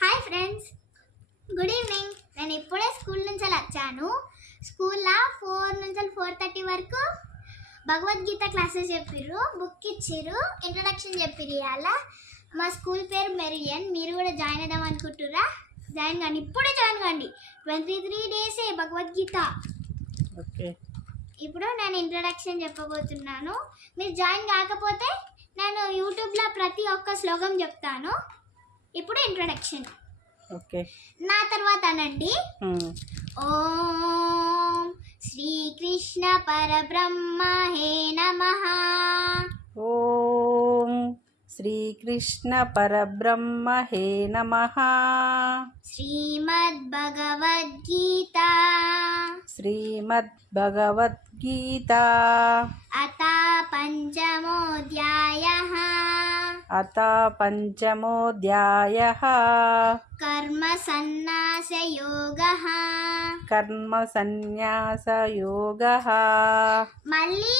Hi friends, good evening. నేను ఇప్పుడే school నుంచి వచ్చాను. స్కూల్లో 4 నుంచి 4:30 వరకు భగవద్గీత క్లాసెస్ చెప్పిర్రు, బుక్ ఇచ్చిర్రు, ఇంట్రడక్షన్ చెప్పిర్రు. ఇవాళ మా స్కూల్ పేరు మెరియన్. మీరు కూడా జాయిన్ అవుదాం అనుకుంటుర్రా? జాయిన్ కండి, ఇప్పుడే జాయిన్ కండి. 23 డేసే భగవద్గీత. ఓకే, ఇప్పుడు నేను ఇంట్రడక్షన్ చెప్పబోతున్నాను. మీరు జాయిన్ కాకపోతే నేను యూట్యూబ్లో ప్రతి ఒక్క శ్లోకం చెప్తాను. ఇప్పుడు ఇంట్రడక్షన్. ఓకే, నా తర్వాత అనండి. ఓం శ్రీకృష్ణ పరబ్రహ్మణే నమః. ఓం శ్రీకృష్ణ పరబ్రహ్మణే నమః. శ్రీమద్భగవద్గీత శ్రీమద్భగవద్గీత అథ పంచమోऽధ్యాయः. అథ పంచమోऽధ్యాయः. కర్మ సన్యాసయోగः. కర్మ సన్యాసయోగः. మళ్ళీ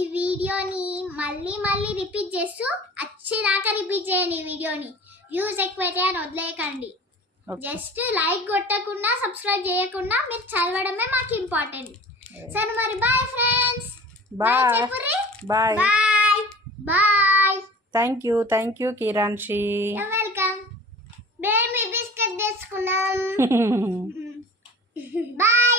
ఈ వీడియోని మళ్ళీ రిపీట్ చేస్తూ వచ్చేదాకా రిపీట్ చేయండి. ఈ వీడియోని వ్యూస్ ఎక్కువైతే అని వదిలేయకండి. జస్ట్ లైక్ కొట్టకుండా సబ్స్క్రైబ్ చేయకుండా మీరు చదవడమే మాకు ఇంపార్టెంట్. సరే మరి బాయ్ ఫ్రెండ్స్. బాయ్ చెప్పుర్రి. Bye bye bye. Thank you కిరాన్షి. వెల్కమ్. బేబీ బిస్కెట్ తెచ్చుకున్నాం. బాయ్.